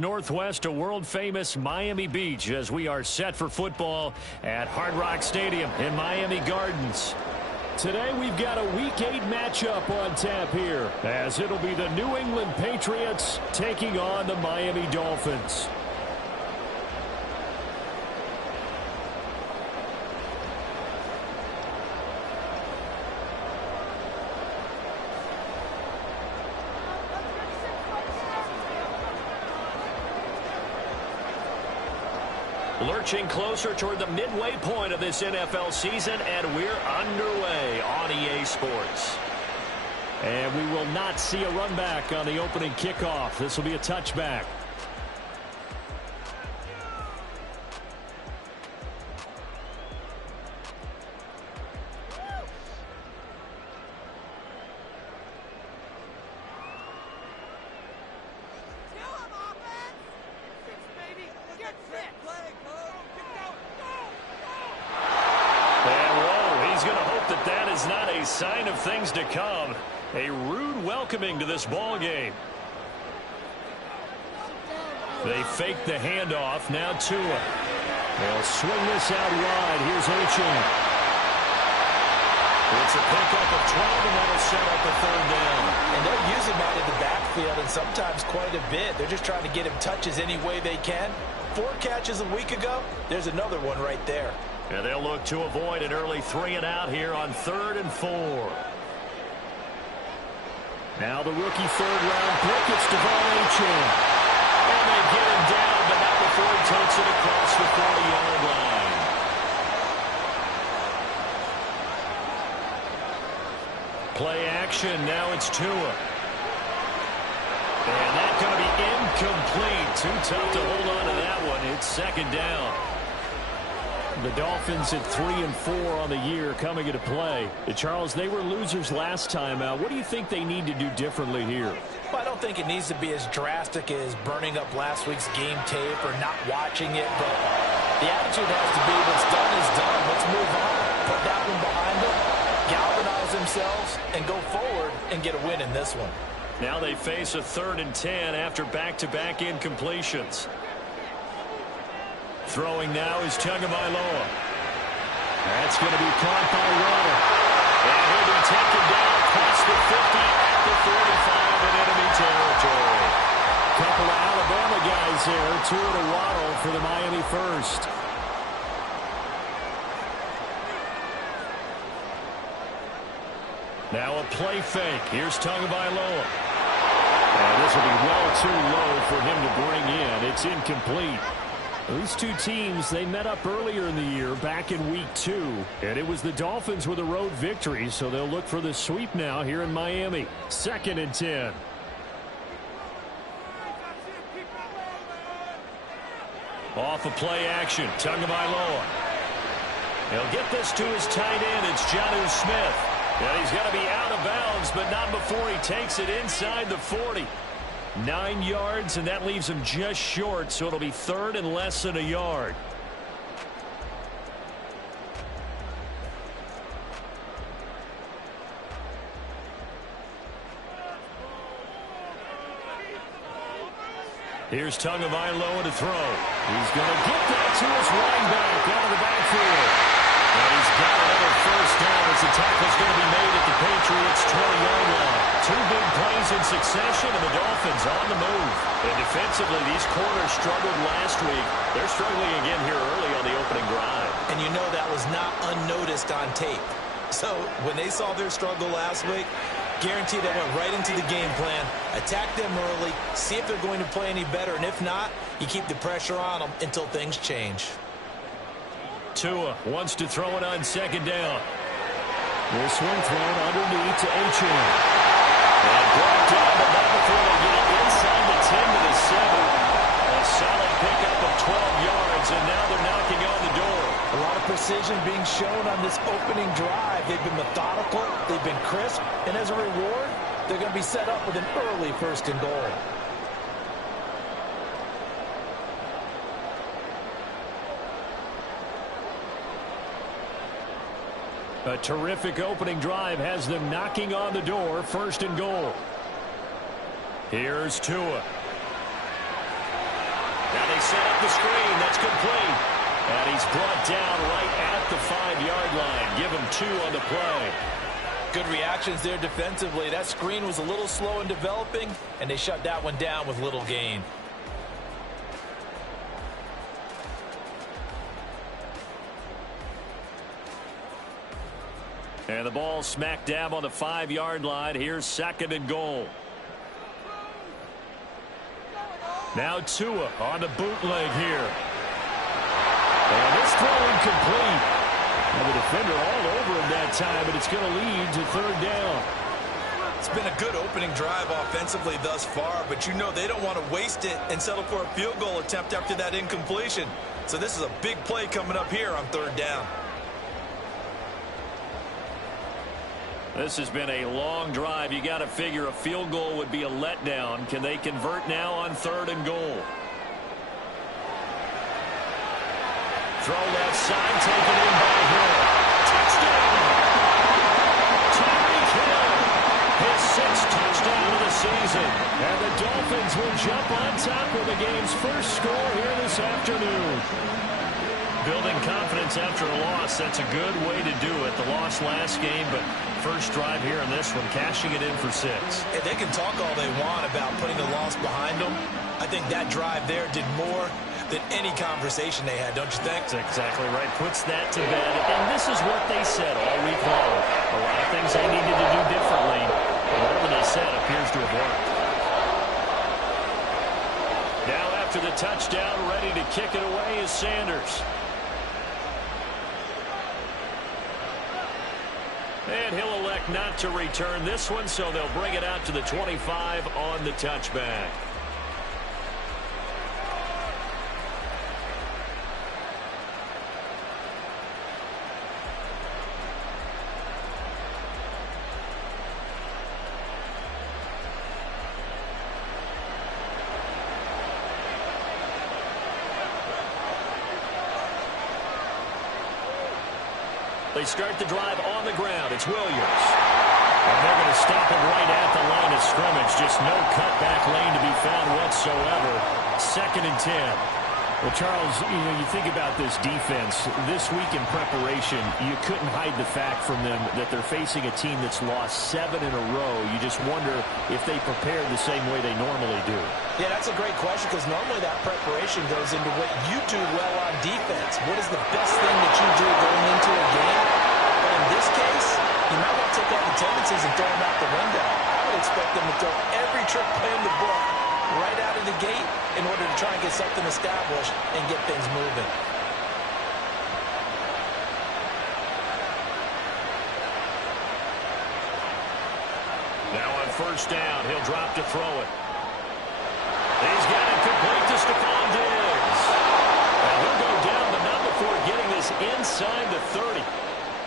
Northwest to world-famous Miami Beach as we are set for football at Hard Rock Stadium in Miami Gardens. Today we've got a Week 8 matchup on tap here, as it'll be the New England Patriots taking on the Miami Dolphins. Lurching closer toward the midway point of this NFL season, and we're underway on EA Sports. And we will not see a run back on the opening kickoff. This will be a touchback. Sign of things to come. A rude welcoming to this ball game. They fake the handoff. Now Tua. They'll swing this out wide. Here's Achane. It's a pickup of 12, and that'll set up a third down. And they're using that in the backfield, and sometimes quite a bit. They're just trying to get him touches any way they can. 4 catches a week ago. There's another one right there. And they'll look to avoid an early 3 and out here on 3rd and 4. Now the rookie third-round pick, it's De'Von Achane. And they get him down, but not before he takes it across the 40-yard line. Play action, now it's Tua. And that's going to be incomplete. Too tough to hold on to that one. It's 2nd down. The Dolphins at 3 and 4 on the year coming into play. Charles, they were losers last time out. What do you think they need to do differently here? Well, I don't think it needs to be as drastic as burning up last week's game tape or not watching it, but the attitude has to be what's done is done. Let's move on. Put that one behind them, galvanize themselves, and go forward and get a win in this one. Now they face a 3rd and 10 after back-to-back incompletions. Throwing now is Tagovailoa. That's going to be caught by Waddle. And he'll be taken down across the 50 at the 45 in enemy territory. Couple of Alabama guys there. Tua to Waddle for the Miami first. Now a play fake. Here's Tagovailoa. And this will be well too low for him to bring in. It's incomplete. These two teams, they met up earlier in the year, back in Week 2. And it was the Dolphins with a road victory, so they'll look for the sweep now here in Miami. 2nd and 10. Off of play action, Tagovailoa. He'll get this to his tight end. It's Jonnu Smith. And he's got to be out of bounds, but not before he takes it inside the 40. 9 yards, and that leaves him just short, so it'll be 3rd and less than a yard. Here's Tagovailoa to throw. He's going to get that to his running back out of the backfield. And he's got another first down as the tackle's going to be made at the Patriots' 20-yard line. 2 big plays in succession, and the Dolphins on the move. And defensively, these corners struggled last week. They're struggling again here early on the opening drive. And you know that was not unnoticed on tape. So when they saw their struggle last week, guaranteed they went right into the game plan, attack them early, see if they're going to play any better, and if not, you keep the pressure on them until things change. Tua wants to throw it on 2nd down. This one thrown underneath to Achane. And brought down, but not before they get it inside the 10 to the 7. A solid pickup of 12 yards, and now they're knocking on the door. A lot of precision being shown on this opening drive. They've been methodical, they've been crisp, and as a reward, they're going to be set up with an early 1st and goal. A terrific opening drive has them knocking on the door, 1st and goal. Here's Tua. they set up the screen. That's complete. And he's brought down right at the 5-yard line. Give him 2 on the play. Good reactions there defensively. That screen was a little slow in developing, and they shut that one down with little gain. And the ball smack dab on the 5-yard line. Here's 2nd and goal. Now Tua on the bootleg here. And this throw incomplete. And the defender all over him that time, but it's going to lead to 3rd down. It's been a good opening drive offensively thus far, but you know they don't want to waste it and settle for a field goal attempt after that incompletion. So this is a big play coming up here on 3rd down. This has been a long drive. You got to figure a field goal would be a letdown. Can they convert now on 3rd and goal? Throw left side, taken in by Hill. Touchdown! Tyreek Hill, his 6th touchdown of the season. And the Dolphins will jump on top of the game's first score here this afternoon. Building confidence after a loss, that's a good way to do it. The loss last game, but first drive here in this one, cashing it in for 6. And they can talk all they want about putting a loss behind them. I think that drive there did more than any conversation they had, don't you think? That's exactly right. Puts that to bed. And this is what they said all week long. A lot of things they needed to do differently. But whatever they said appears to have worked. Now after the touchdown, ready to kick it away is Sanders. And he'll elect not to return this one, so they'll bring it out to the 25 on the touchback. They start the drive on the ground. It's Williams. And they're going to stop him right at the line of scrimmage. Just no cutback lane to be found whatsoever. 2nd and 10. Well, Charles, you think about this defense. This week in preparation, you couldn't hide the fact from them that they're facing a team that's lost 7 in a row. You just wonder if they prepared the same way they normally do. Yeah, that's a great question because normally that preparation goes into what you do well on defense. What is the best thing that you do going into a game? But in this case, you might want to take all the tendencies and throw them out the window. I would expect them to throw every trick play in the book right out of the gate in order to try and get something established and get things moving. Now on 1st down, he'll drop to throw it. He's got it complete to Stephon Diggs. And he'll go down, but not before getting this inside the 30.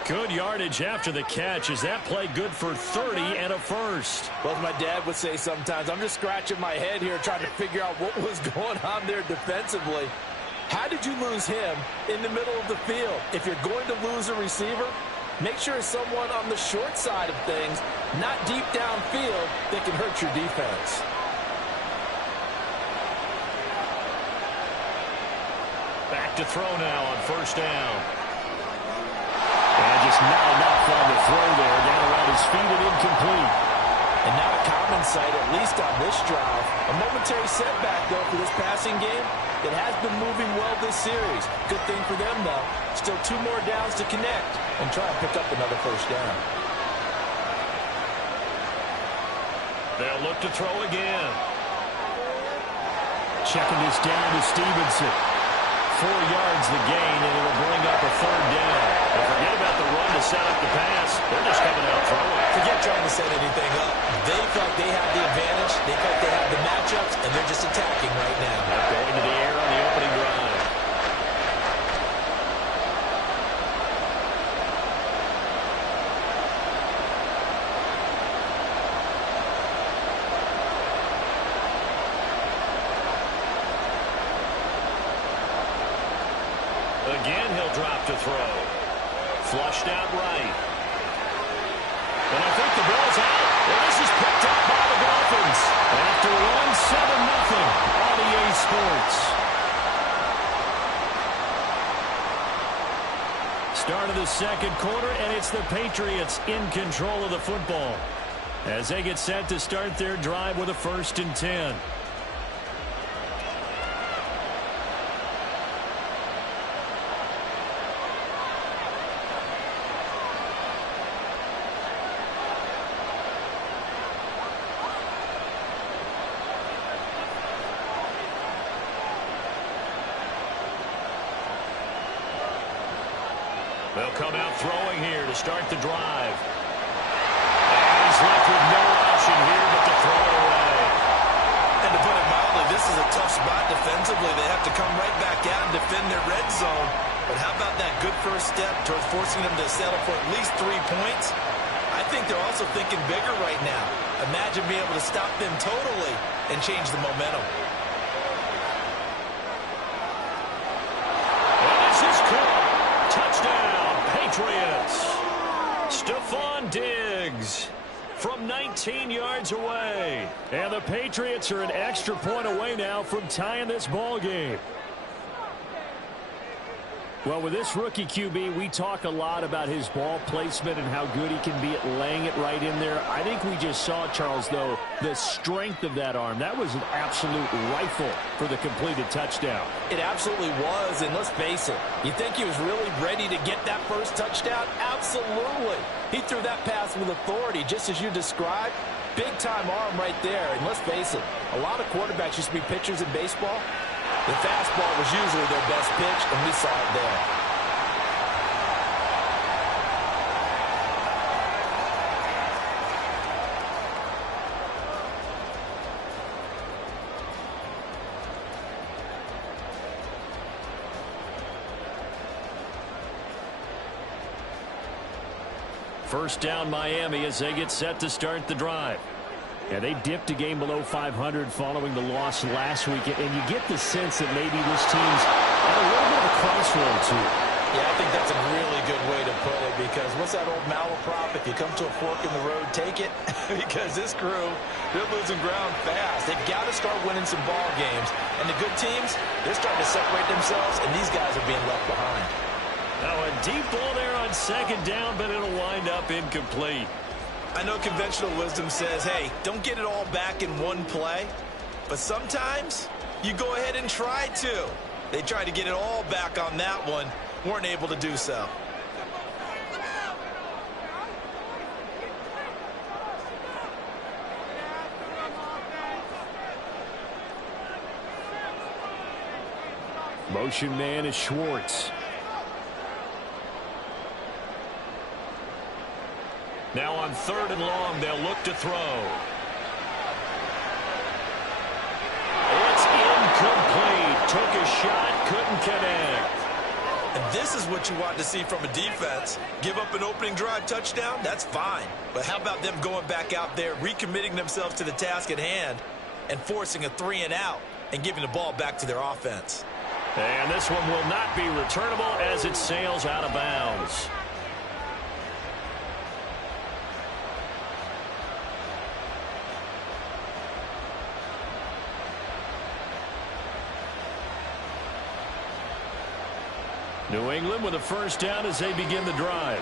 Good yardage after the catch. Is that play good for 30 and a first? Well, as my dad would say sometimes, I'm just scratching my head here trying to figure out what was going on there defensively. How did you lose him in the middle of the field? If you're going to lose a receiver, make sure it's someone on the short side of things, not deep downfield, that can hurt your defense. Back to throw now on 1st down. And just not enough on the throw there. Down around his feet and incomplete. And now a common sight, at least on this drive. A momentary setback, though, for this passing game. It has been moving well this series. Good thing for them, though. Still 2 more downs to connect and try and pick up another 1st down. They'll look to throw again. Checking this down to Stevenson. 4 yards the gain, and it'll bring up a 3rd down. And forget about the run to set up the pass. They're just coming out throwing. Forget trying to set anything up. They feel like they have the advantage. They feel like they have the matchups, and they're just attacking right now. They're going to the air on the opening drive. Again, he'll drop to throw. Flushed out right. And I think the ball's out. Well, this is picked up by the Dolphins. After 1-7-0 on EA Sports. Start of the second quarter, and it's the Patriots in control of the football as they get set to start their drive with a 1st and 10. They'll come out throwing here to start the drive. And he's left with no option here but to throw it away. And to put it mildly, this is a tough spot defensively. They have to come right back out and defend their red zone. But how about that good first step towards forcing them to settle for at least 3 points? I think they're also thinking bigger right now. Imagine being able to stop them totally and change the momentum. And this is caught. Touchdown. Patriots. Stephon Diggs from 19 yards away. And the Patriots are an extra point away now from tying this ball game. Well, with this rookie QB, we talk a lot about his ball placement and how good he can be at laying it right in there. I think we just saw, Charles, though, the strength of that arm. That was an absolute rifle for the completed touchdown. It absolutely was, and let's face it, you think he was really ready to get that first touchdown? Absolutely. He threw that pass with authority, just as you described. Big-time arm right there, and let's face it, a lot of quarterbacks used to be pitchers in baseball. The fastball was usually their best pitch, and we saw it there. First down, Miami, as they get set to start the drive. Yeah, they dipped a game below 500 following the loss last week, and you get the sense that maybe this team's at a little bit of a crossroads here. Yeah, I think that's a really good way to put it, because what's that old malaprop? If you come to a fork in the road, take it. Because this crew, they're losing ground fast. They've got to start winning some ball games. And the good teams, they're starting to separate themselves, and these guys are being left behind. Now a deep ball there on second down, but it'll wind up incomplete. I know conventional wisdom says, hey, don't get it all back in one play. But sometimes you go ahead and try to. They tried to get it all back on that one. Weren't able to do so. Motion man is Schwartz. Now on 3rd and long, they'll look to throw. It's incomplete. Took a shot, couldn't connect. And this is what you want to see from a defense. Give up an opening drive touchdown, that's fine. But how about them going back out there, recommitting themselves to the task at hand, and forcing a 3-and-out and giving the ball back to their offense. And this one will not be returnable as it sails out of bounds. New England with a first down as they begin the drive.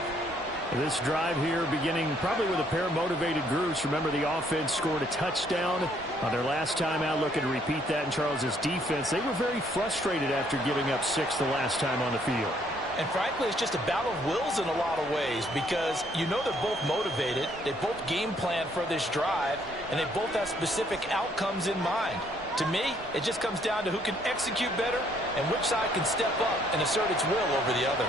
This drive here beginning probably with a pair of motivated groups. Remember, the offense scored a touchdown on their last time out. Looking to repeat that in Charles's defense. They were very frustrated after giving up 6 the last time on the field. And frankly, it's just a battle of wills in a lot of ways, because you know they're both motivated. They both game plan for this drive, and they both have specific outcomes in mind. To me, it just comes down to who can execute better and which side can step up and assert its will over the other.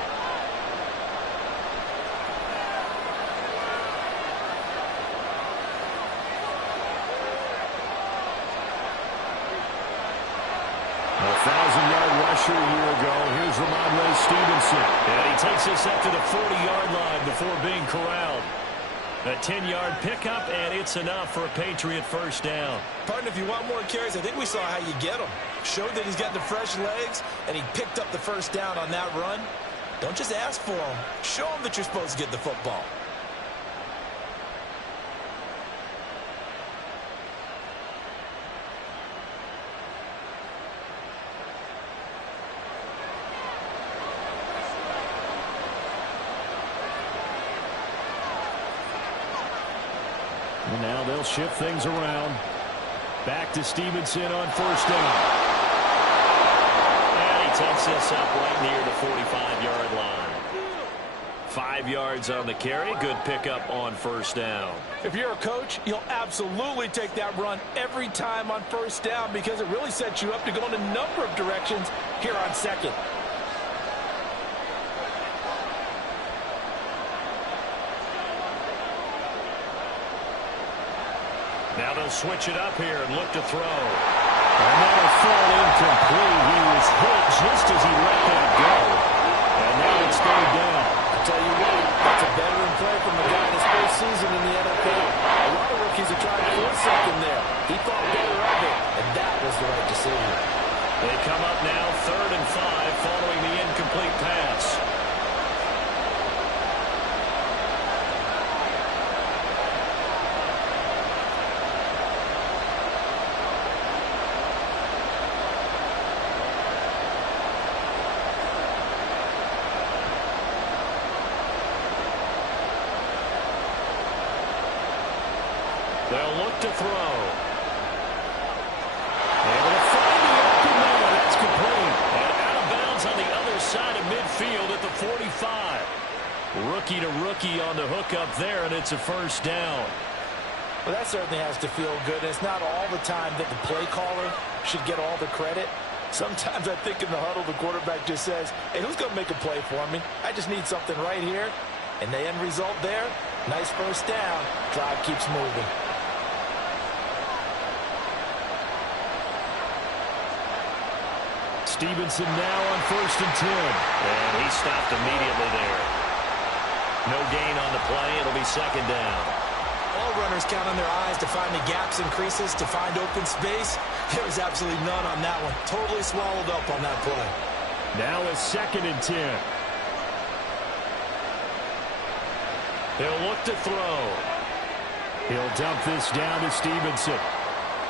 A 1,000-yard rusher a year ago. Here's Ramondre Stevenson. And he takes us up to the 40-yard line before being corralled. A 10-yard pickup, and it's enough for a Patriot first down. Partner, if you want more carries, I think we saw how you get them. Showed that he's got the fresh legs, and he picked up the first down on that run. Don't just ask for them. Show them that you're supposed to get the football. And now they'll shift things around. Back to Stevenson on first down. And he takes this up right near the 45-yard line. 5 yards on the carry. Good pickup on first down. If you're a coach, you'll absolutely take that run every time on first down because it really sets you up to go in a number of directions here on second. Now they'll switch it up here and look to throw. And that'll fall incomplete. He was hit just as he let that go. And now it's third down. Tell you what, that's a veteran play from the guy in his first season in the NFL. A lot of rookies are trying to force something there. He thought better of it, and that was the right decision. They come up now 3rd and 5 following the incomplete pass. They'll look to throw. Able to find the open man. That's complete. And out of bounds on the other side of midfield at the 45. Rookie to rookie on the hook up there, and it's a first down. Well, that certainly has to feel good. It's not all the time that the play caller should get all the credit. Sometimes I think in the huddle, the quarterback just says, hey, who's going to make a play for me? I just need something right here. And the end result there, nice first down. Drive keeps moving. Stevenson now on 1st and 10. And he stopped immediately there. No gain on the play. It'll be 2nd down. All runners count on their eyes to find the gaps and creases, to find open space. There was absolutely none on that one. Totally swallowed up on that play. Now a 2nd and 10. They'll look to throw. He'll dump this down to Stevenson.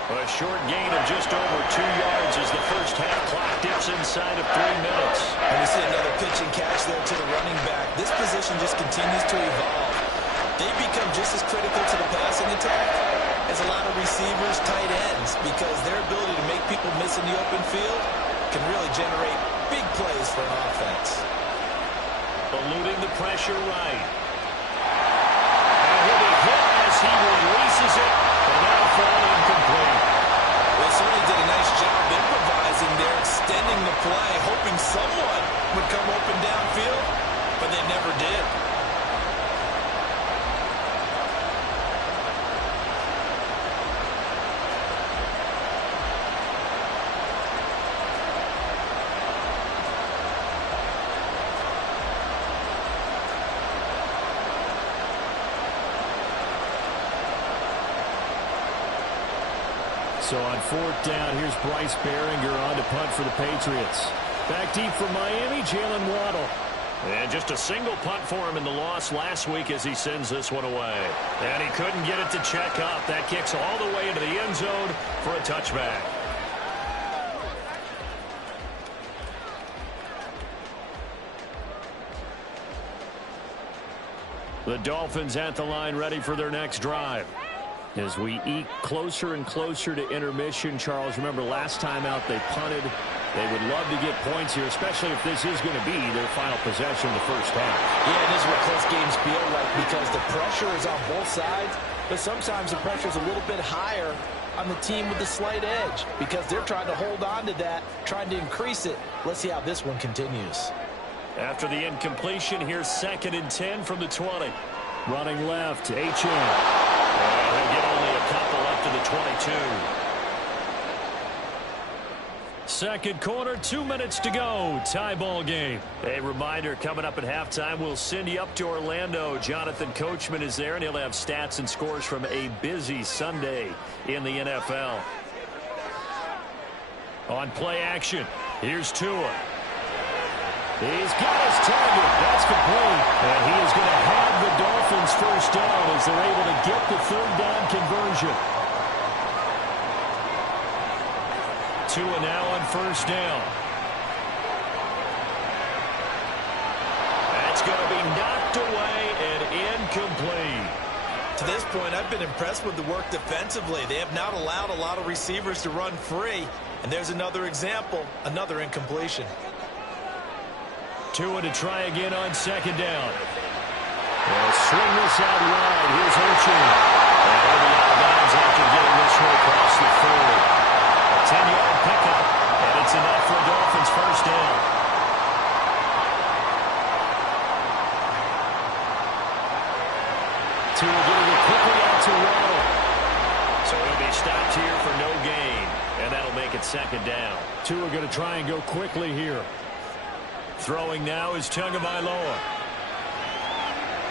A short gain of just over 2 yards as the first half clock dips inside of 3 minutes. And we see another pitch and catch there to the running back. This position just continues to evolve. They become just as critical to the passing attack as a lot of receivers, tight ends, because their ability to make people miss in the open field can really generate big plays for an offense. Eluding the pressure right. And he'll be hit as he releases it, and that'll fall incomplete. Well, certainly did a nice job improvising there, extending the play, hoping someone would come open downfield, but they never did. So on 4th down, here's Bryce Baringer on to punt for the Patriots. Back deep for Miami, Jalen Waddle. And just a single punt for him in the loss last week as he sends this one away. And he couldn't get it to check up. That kicks all the way into the end zone for a touchback. The Dolphins at the line ready for their next drive. As we eke closer and closer to intermission, Charles, remember last time out they punted. They would love to get points here, especially if this is going to be their final possession of the first half. Yeah, and this is what close games feel like because the pressure is on both sides, but sometimes the pressure is a little bit higher on the team with the slight edge because they're trying to hold on to that, trying to increase it. Let's see how this one continues. After the incompletion, here's 2nd and 10 from the 20. Running left, H.M. And he'll get only a couple up to the 22. Second quarter, 2 minutes to go. Tie ball game. A reminder, coming up at halftime, we'll send you up to Orlando. Jonathan Coachman is there, and he'll have stats and scores from a busy Sunday in the NFL. On play action, here's Tua. He's got his target. That's complete. And he is going to have the Dolphins first down as they're able to get the 3rd down conversion. Tua now on first down. That's going to be knocked away and incomplete. To this point, I've been impressed with the work defensively. They have not allowed a lot of receivers to run free. And there's another example, another incompletion. Tua to try again on second down. They'll swing this out wide. Here's Ocho. And he'll be out of bounds after getting this one across the 40. A 10-yard pickup, and it's enough for a Dolphins first down. Tua getting it quickly out to Waddle. So he'll be stopped here for no gain, and that'll make it second down. Tua going to try and go quickly here. Throwing now is Tagovailoa.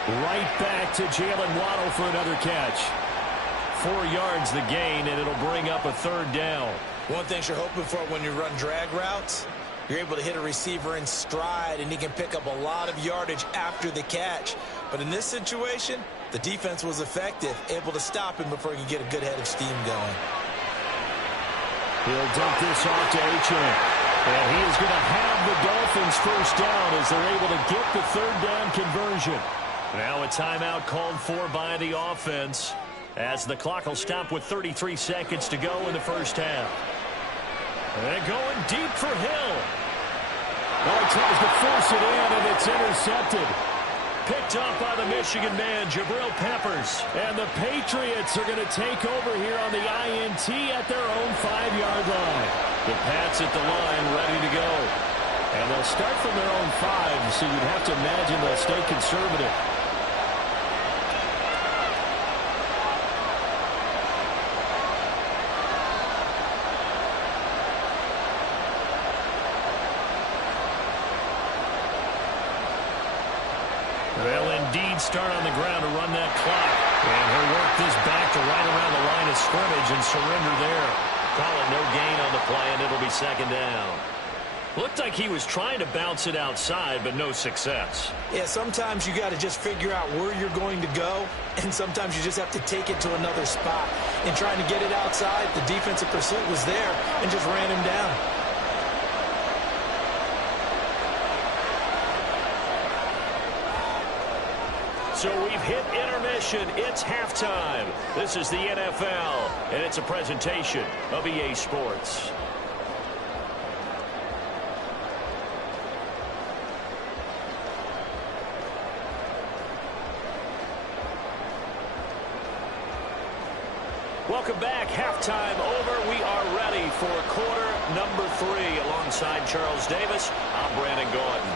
Right back to Jalen Waddle for another catch. 4 yards the gain, and it'll bring up a third down. One thing you're hoping for when you run drag routes, you're able to hit a receiver in stride, and he can pick up a lot of yardage after the catch. But in this situation, the defense was effective, able to stop him before he could get a good head of steam going. He'll dump this off to Achane. And he is going to have the Dolphins first down as they're able to get the third down conversion. Now a timeout called for by the offense as the clock will stop with 33 seconds to go in the first half. And going deep for Hill. Well, he tries to force it in, and it's intercepted. Picked up by the Michigan man, Jabril Peppers. And the Patriots are going to take over here on the INT at their own 5-yard line. The Pats at the line ready to go. And they'll start from their own 5, so you'd have to imagine they'll stay conservative. They'll indeed start on the ground to run that clock. And he'll work this back to right around the line of scrimmage and surrender there. Call it no gain on the play, and it'll be second down. Looked like he was trying to bounce it outside, but no success. Yeah, sometimes you got to just figure out where you're going to go, and sometimes you just have to take it to another spot. In trying to get it outside, the defensive pursuit was there and just ran him down. So we've hit intermission. It's halftime. This is the NFL, and it's a presentation of EA Sports. Welcome back. Halftime over. We are ready for quarter number 3. Alongside Charles Davis, I'm Brandon Gordon.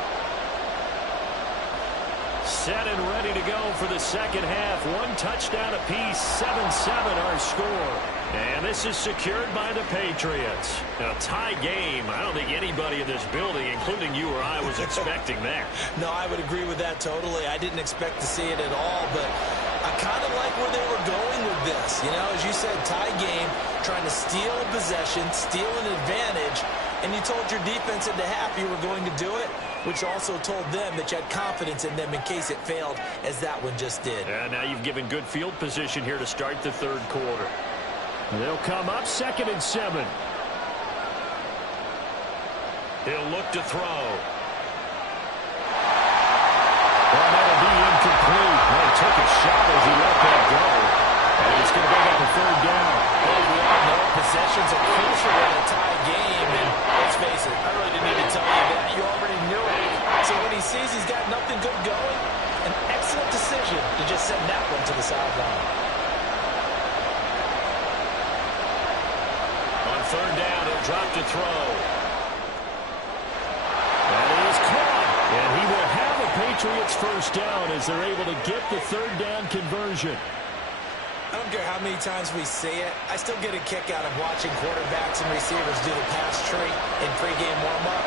Set and ready to go for the second half. 1 touchdown apiece, 7-7 our score. And this is secured by the Patriots. A tie game. I don't think anybody in this building, including you or I, was expecting that. No, I would agree with that totally. I didn't expect to see it at all, but I kind of like where they were going with this. You know, as you said, tie game, trying to steal a possession, steal an advantage, and you told your defense at the half you were going to do it, which also told them that you had confidence in them in case it failed, as that one just did. And now you've given good field position here to start the third quarter. They'll come up 2nd and 7. He'll look to throw. Well, that'll be incomplete. Well, he took a shot as he let that go. And it's going to bring up a third down. Well, we all know possessions are crucial in a tie game, and let's face it, I really didn't need to tell you that. You already knew it. So when he sees he's got nothing good going, an excellent decision to just send that one to the sideline. On third down, he'll drop to throw. That is caught. And he will have a Patriots first down as they're able to get the third down conversion. I don't care how many times we say it, I still get a kick out of watching quarterbacks and receivers do the pass tree in pregame warm-up.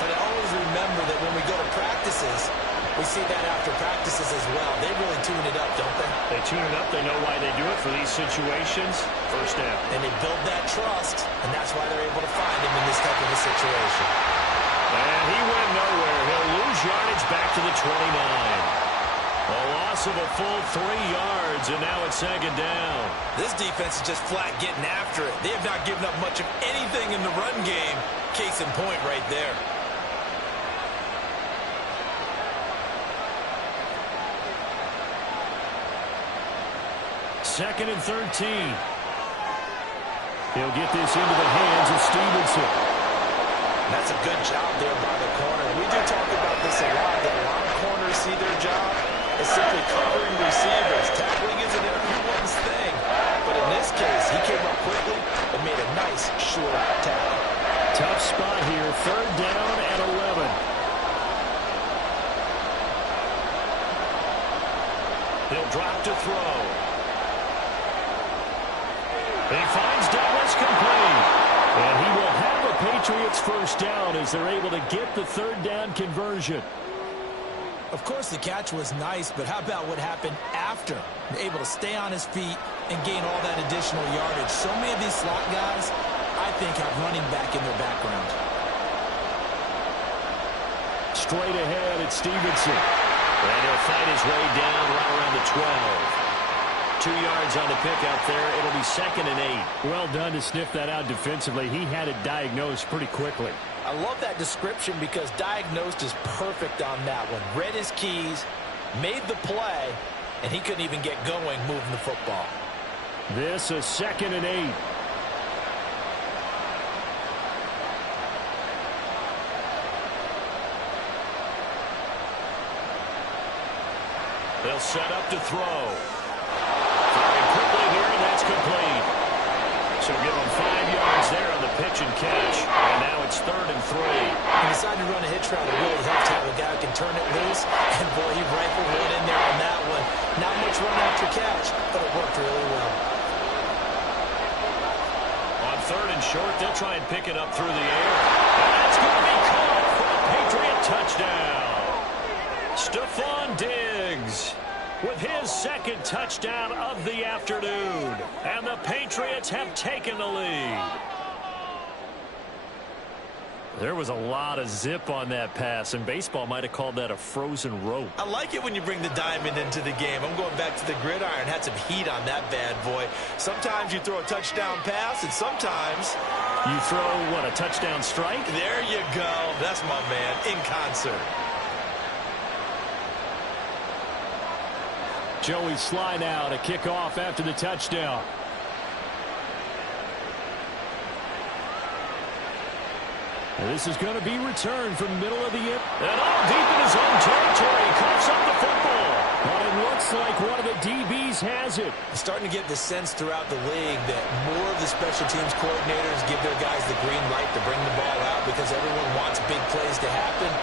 But I always remember that when we go to practices, we see that after practices as well. They really tune it up, don't they? They tune it up. They know why they do it for these situations. First down. And they build that trust, and that's why they're able to find him in this type of a situation. And he went nowhere. He'll lose yardage back to the 29. A loss of a full 3 yards, and now it's second down. This defense is just flat getting after it. They have not given up much of anything in the run game. Case in point right there. 2nd and 13. He'll get this into the hands of Stevenson. That's a good job there by the corner. We do talk about this a lot, that a lot of corners see their job as simply covering receivers. Tackling isn't everyone's thing. But in this case, he came up quickly and made a nice, short tackle. Tough spot here. 3rd down and 11. He'll drop to throw. He finds Douglas complete. And he will have a Patriots first down as they're able to get the 3rd down conversion. Of course, the catch was nice, but how about what happened after? Able to stay on his feet and gain all that additional yardage. So many of these slot guys, I think, have running back in their background. Straight ahead, it's Stevenson. And he'll fight his way down right around the 12. 2 yards on the pickup there. It'll be 2nd and 8. Well done to sniff that out defensively. He had it diagnosed pretty quickly. I love that description because diagnosed is perfect on that one. Read his keys, made the play, and he couldn't even get going moving the football. This is 2nd and 8. They'll set up to throw. Throwing quickly here, and that's complete. So give him 5 yards there on the pitch and catch. And now it's 3rd and 3. He decided to run a hitch route. It really helped to have a guy who can turn it loose. And boy, he rifled one in there on that one. Not much run after catch, but it worked really well. On 3rd and short, they'll try and pick it up through the air. And that's going to be caught for a Patriot touchdown. Stephon Diggs with his 2nd touchdown of the afternoon. And the Patriots have taken the lead. There was a lot of zip on that pass, and baseball might have called that a frozen rope. I like it when you bring the diamond into the game. I'm going back to the gridiron. Had some heat on that bad boy. Sometimes you throw a touchdown pass, and sometimes you throw, what, a touchdown strike? There you go. That's my man, in concert. Joey Sly now to kick off after the touchdown. And this is going to be returned from middle of the end. And all deep in his own territory. Coughs up the football. But it looks like one of the DBs has it. I'm starting to get the sense throughout the league that more of the special teams coordinators give their guys the green light to bring the ball out because everyone wants big plays to happen.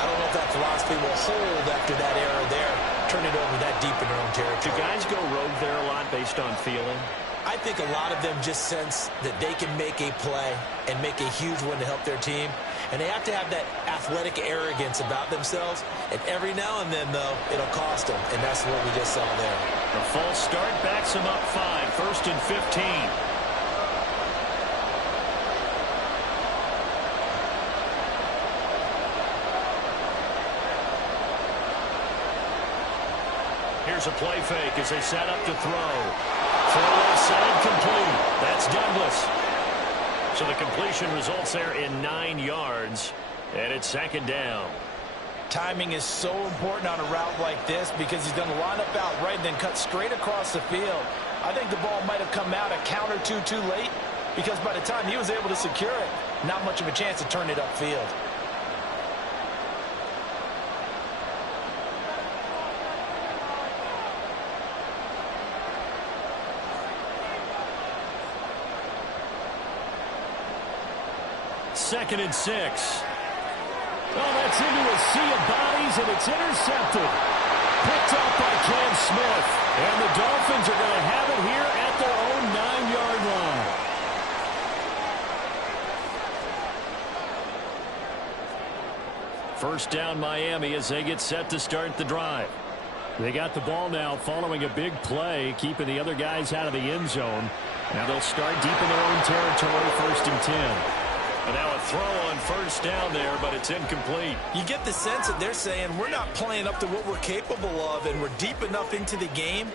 I don't know if that philosophy will hold after that error there. Turn it over that deep in their own territory. Do guys go rogue there a lot based on feeling? I think a lot of them just sense that they can make a play and make a huge one to help their team. And they have to have that athletic arrogance about themselves. And every now and then, though, it'll cost them. And that's what we just saw there. The false start backs him up 5. 1st and 15. Here's a play fake as they set up to throw. Throw side complete. That's Douglas. So the completion results there in 9 yards. And it's 2nd down. Timing is so important on a route like this because he's going to line up out right and then cut straight across the field. I think the ball might have come out a count or two too late because by the time he was able to secure it, not much of a chance to turn it upfield. Second and 6. Well, that's into a sea of bodies, and it's intercepted. Picked up by Cam Smith. And the Dolphins are going to have it here at their own 9-yard line. First down Miami as they get set to start the drive. They got the ball now following a big play, keeping the other guys out of the end zone. Now they'll start deep in their own territory, 1st and 10. And now a throw on 1st down there, but it's incomplete. You get the sense that they're saying we're not playing up to what we're capable of, and we're deep enough into the game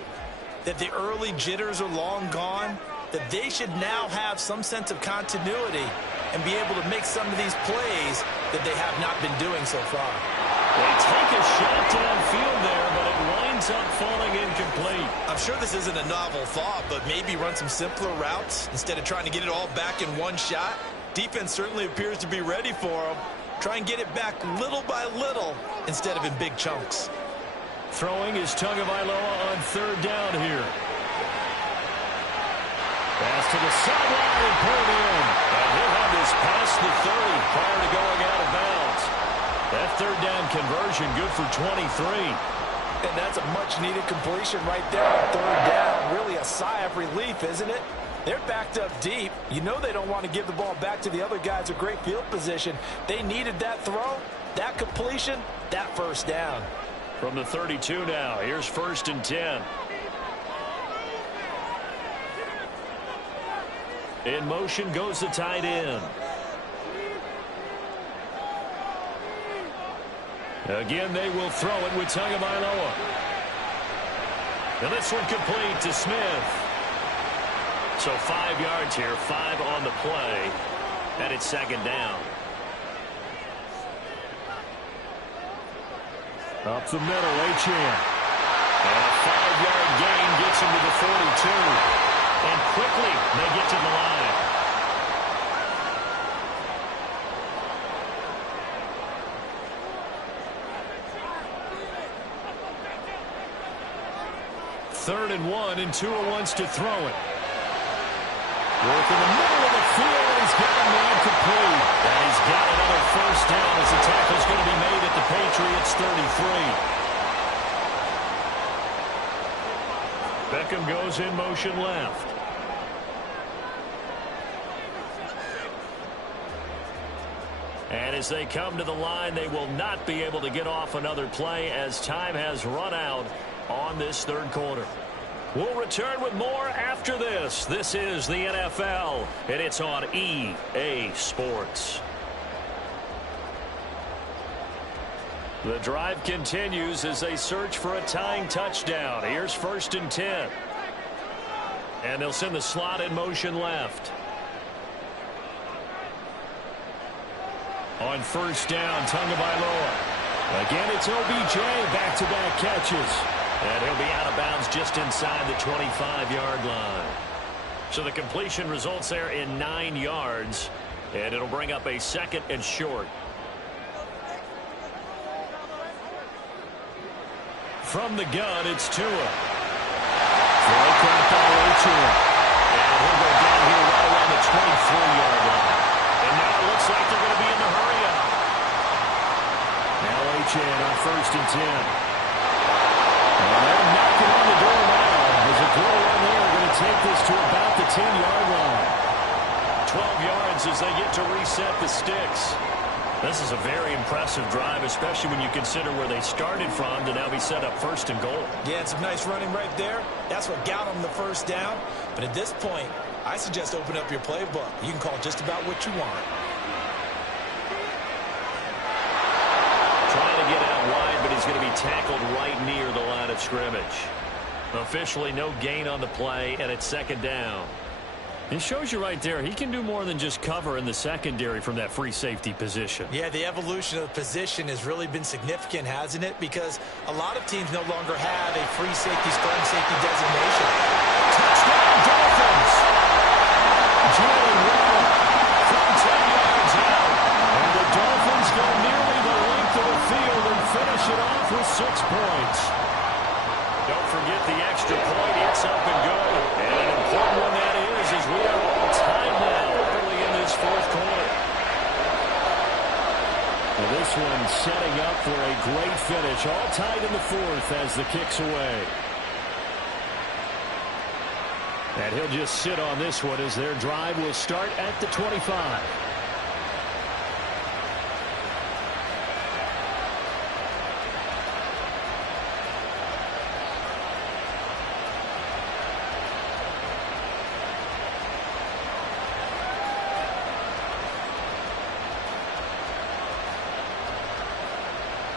that the early jitters are long gone, that they should now have some sense of continuity and be able to make some of these plays that they have not been doing so far. They take a shot downfield there, but it winds up falling incomplete. I'm sure this isn't a novel thought, but maybe run some simpler routes instead of trying to get it all back in one shot. Defense certainly appears to be ready for them. Try and get it back little by little instead of in big chunks. Throwing is Tagovailoa on third down here. Pass to the sideline and pulled in. And he'll have this past the 30 prior to going out of bounds. That third down conversion good for 23. And that's a much-needed completion right there on third down. Really a sigh of relief, isn't it? They're backed up deep. You know they don't want to give the ball back to the other guys with great field position. They needed that throw, that completion, that first down. From the 32 now, here's 1st and 10. In motion goes the tight end. Again, they will throw it with Tagovailoa. And this one complete to Smith. So 5 yards here, 5 on the play, and it's 2nd down. Up the middle, Achane. And a 5-yard gain gets him to the 42. And quickly, they get to the line. Third and 1, and Tua wants to throw it. Work in the middle of the field, and he's got a man complete. And he's got another first down as the tackle's going to be made at the Patriots' 33. Beckham goes in motion left. And as they come to the line, they will not be able to get off another play as time has run out on this third quarter. We'll return with more after this. This is the NFL, and it's on EA Sports. The drive continues as they search for a tying touchdown. Here's 1st and 10. And they'll send the slot in motion left. On 1st down, Tagovailoa. Again, it's OBJ, back-to-back catches. And he'll be out of bounds just inside the 25-yard line. So the completion results there in 9 yards. And it'll bring up a 2nd and short. From the gun, it's Tua. Throw caught by Achane. And he'll go down here right around the 23-yard line. And now it looks like they're going to be in the hurry-up. Now Achane on 1st and 10. And they're knocking on the door now. There's a goal on there. Going to take this to about the 10-yard line. 12 yards as they get to reset the sticks. This is a very impressive drive, especially when you consider where they started from to now be set up 1st and goal. Yeah, and some nice running right there. That's what got them the first down. But at this point, I suggest open up your playbook. You can call just about what you want. Trying to get out wide, but he's going to be tackled right near the line of scrimmage. Officially no gain on the play, and it's 2nd down. It shows you right there, he can do more than just cover in the secondary from that free safety position. Yeah, the evolution of the position has really been significant, hasn't it? Because a lot of teams no longer have a free safety, strong safety designation. Touchdown, Dolphins! Jalen Waddle from 10 yards out. And the Dolphins go nearly the length of the field and finish it off with 6 points. Don't forget the extra point. It's up and good. And an important one that is, as we are all tied now early in this 4th quarter. Well, this one setting up for a great finish. All tied in the 4th as the kick's away. And he'll just sit on this one as their drive will start at the 25.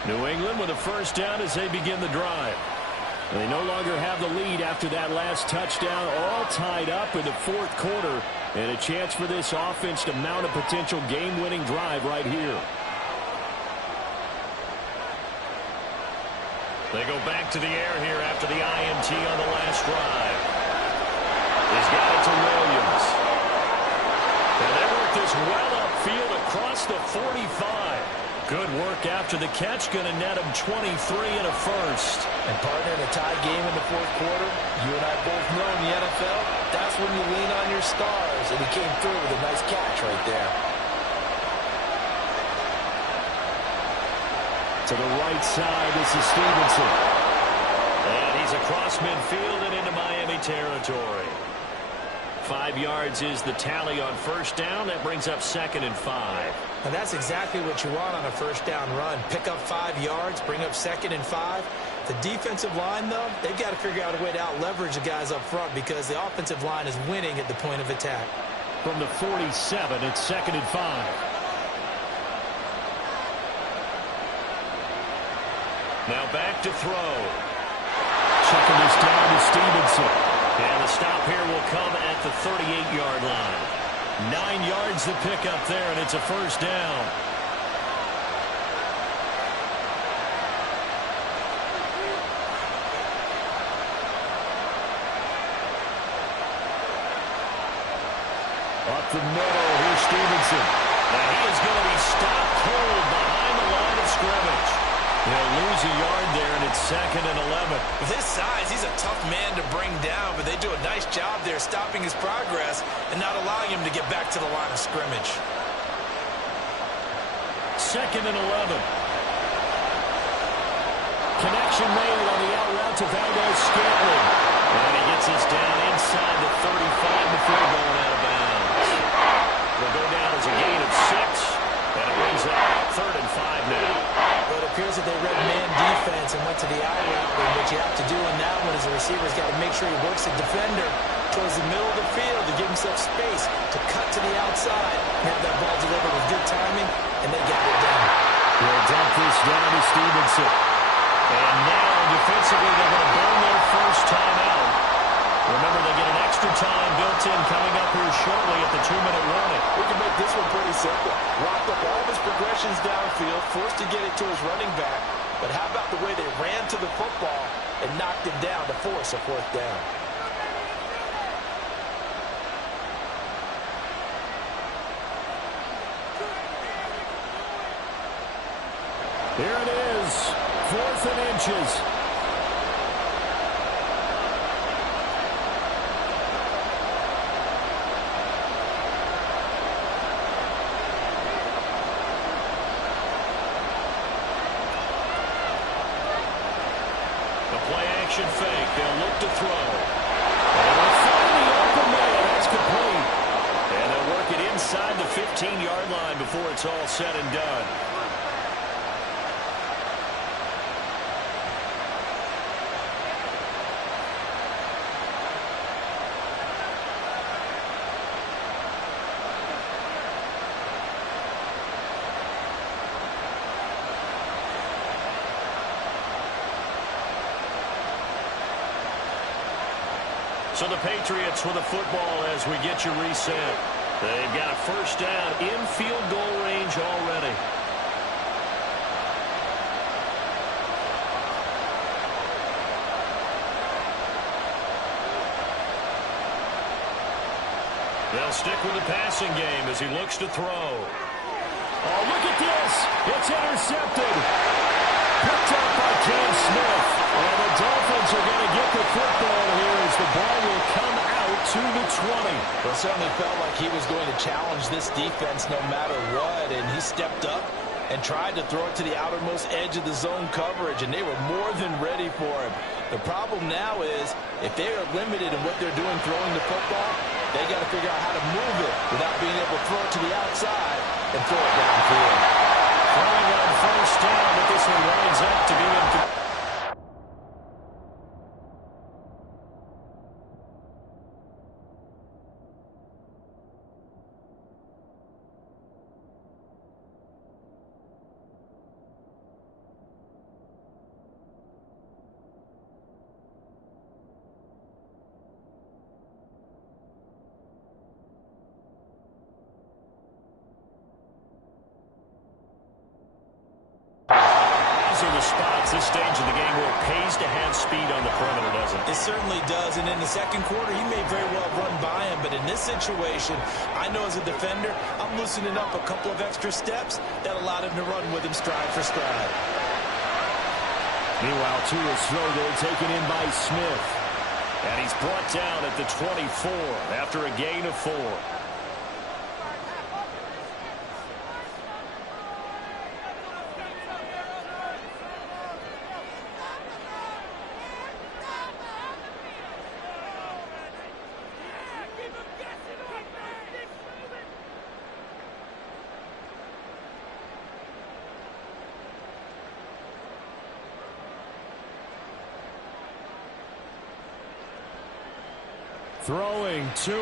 New England with a first down as they begin the drive. They no longer have the lead after that last touchdown, all tied up in the 4th quarter, and a chance for this offense to mount a potential game-winning drive right here. They go back to the air here after the INT on the last drive. He's got it to Williams. And they work this well upfield across the 45. Good work after the catch. Going to net him 23 and a first. And partner, in a tie game in the fourth quarter, you and I both know in the NFL, that's when you lean on your stars. And he came through with a nice catch right there. To the right side, this is Stevenson. And he's across midfield and into Miami territory. 5 yards is the tally on first down. That brings up 2nd and 5. And that's exactly what you want on a first down run. Pick up 5 yards, bring up 2nd and 5. The defensive line, though, they've got to figure out a way to out-leverage the guys up front because the offensive line is winning at the point of attack. From the 47, it's 2nd and 5. Now back to throw. Checking this down to Stevenson. And the stop here will come at the 38-yard line. 9 yards to pick up there, and it's a first down. Up the middle, here's Stevenson. Now he is going to be stopped cold behind the line of scrimmage. He'll lose a yard there, and it's 2nd and 11. With his size, he's a tough man to bring down, but they do a nice job there stopping his progress and not allowing him to get back to the line of scrimmage. 2nd and 11. Connection made on the out route to Valdes-Scantling. And he gets us down inside the 35 before going out of bounds. Will go down as a gain of 6, and it brings up 3rd and 5 now. But it appears that they read man defense and went to the out route. And what you have to do in that one is the receiver's got to make sure he works the defender towards the middle of the field to give himself space to cut to the outside and have that ball delivered with good timing, and they got it done. They'll dump this down to Stevenson. And now, defensively, they're going to burn their first time out. Remember, they get an extra time built in coming up here shortly at the 2-minute warning. We can make this one pretty simple. Locked up all of his progressions downfield, forced to get it to his running back. But how about the way they ran to the football and knocked him down to force a 4th down? Here it is, 4th and inches. Play-action fake. They'll look to throw. And they'll find the open man. That's complete. And they'll work it inside the 15-yard line before it's all said and done. So the Patriots with the football as we get you reset. They've got a first down in field goal range already. They'll stick with the passing game as he looks to throw. Oh, look at this. It's intercepted. Picked up by Cam Smith. And the Dolphins are going to get the football here as the ball will come out to the 20. Well, it certainly felt like he was going to challenge this defense no matter what, and he stepped up and tried to throw it to the outermost edge of the zone coverage, and they were more than ready for him. The problem now is if they are limited in what they're doing throwing the football, they got to figure out how to move it without being able to throw it to the outside and throw it downfield. Throwing on first down, but this one winds up to be incomplete. At this stage of the game, where it pays to have speed on the perimeter, doesn't it? It certainly does, and in the second quarter, he may very well run by him, but in this situation, I know as a defender, I'm loosening up a couple of extra steps that allowed him to run with him stride for stride. Meanwhile, Tua's throw there taken in by Smith. And he's brought down at the 24 after a gain of 4. Throwing Tua.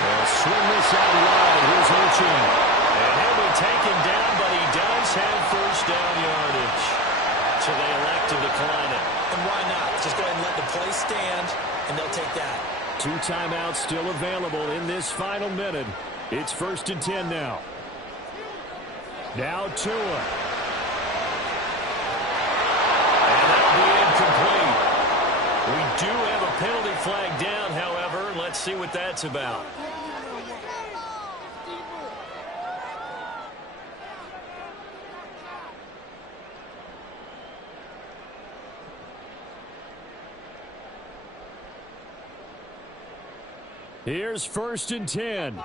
They'll swing this out wide. Here's Ochin. And he'll be taken down, but he does have first down yardage. So they elect to decline it. And why not? Just go ahead and let the play stand, and they'll take that. 2 timeouts still available in this final minute. It's 1st and 10 now. Now Tua. And that'll be incomplete. We do have a penalty flag down, however. Let's see what that's about. Here's 1st and 10.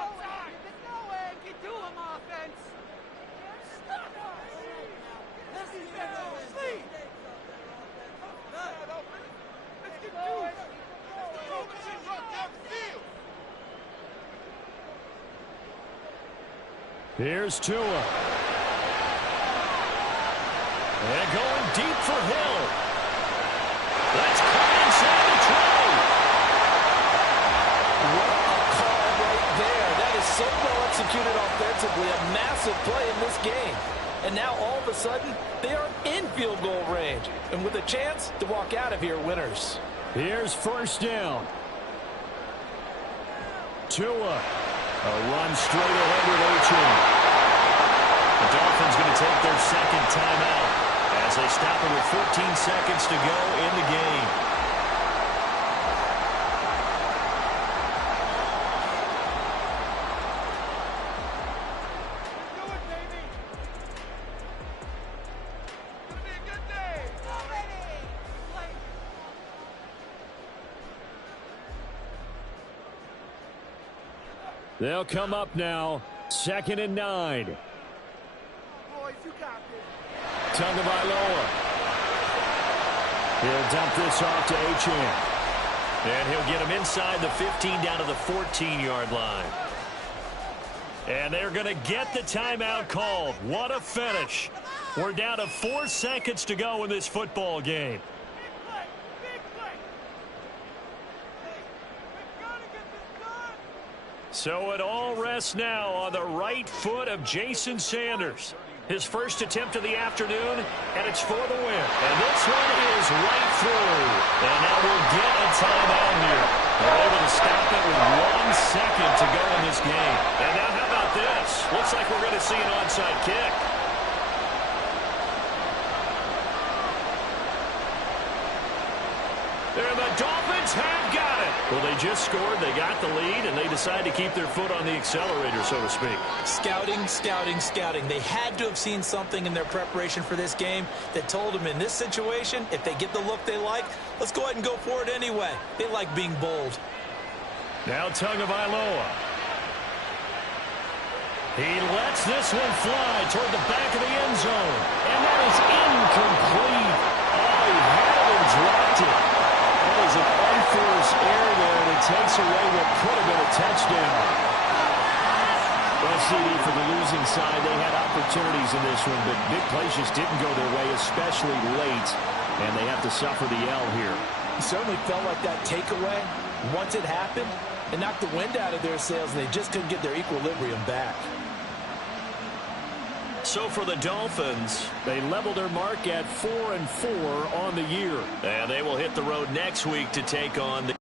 Here's Tua. And going deep for Hill. That's caught inside the tray. What a call right there. That is so well executed offensively. A massive play in this game. And now all of a sudden, they are in field goal range. And with a chance to walk out of here winners. Here's 1st down. Tua. A run straight ahead with Ochin. The Dolphins going to take their second timeout as they stop it with 14 seconds to go in the game. They'll come up now. 2nd and 9. Boys, you got this. Tagovailoa. He'll dump this off to Ochin. And he'll get him inside the 15 down to the 14-yard line. And they're going to get the timeout called. What a finish. We're down to 4 seconds to go in this football game. So it all rests now on the right foot of Jason Sanders. His first attempt of the afternoon, and it's for the win. And this one is right through. And now we'll get a timeout here. They're able to stop it with 1 second to go in this game. And now how about this? Looks like we're going to see an onside kick. And the Dolphins have got it. Well, they just scored, they got the lead, and they decide to keep their foot on the accelerator, so to speak. Scouting, scouting, scouting. They had to have seen something in their preparation for this game that told them in this situation, if they get the look they like, let's go ahead and go for it anyway. They like being bold. Now Tagovailoa. He lets this one fly toward the back of the end zone. And that is incomplete. Oh, he had it and dropped it. That is an unforced error there, and it takes away what could have been a touchdown. Well, CD, for the losing side, they had opportunities in this one, but big plays just didn't go their way, especially late, and they have to suffer the L here. It certainly felt like that takeaway, once it happened, it knocked the wind out of their sails, and they just couldn't get their equilibrium back. So for the Dolphins, they level their mark at 4-4 on the year. And they will hit the road next week to take on the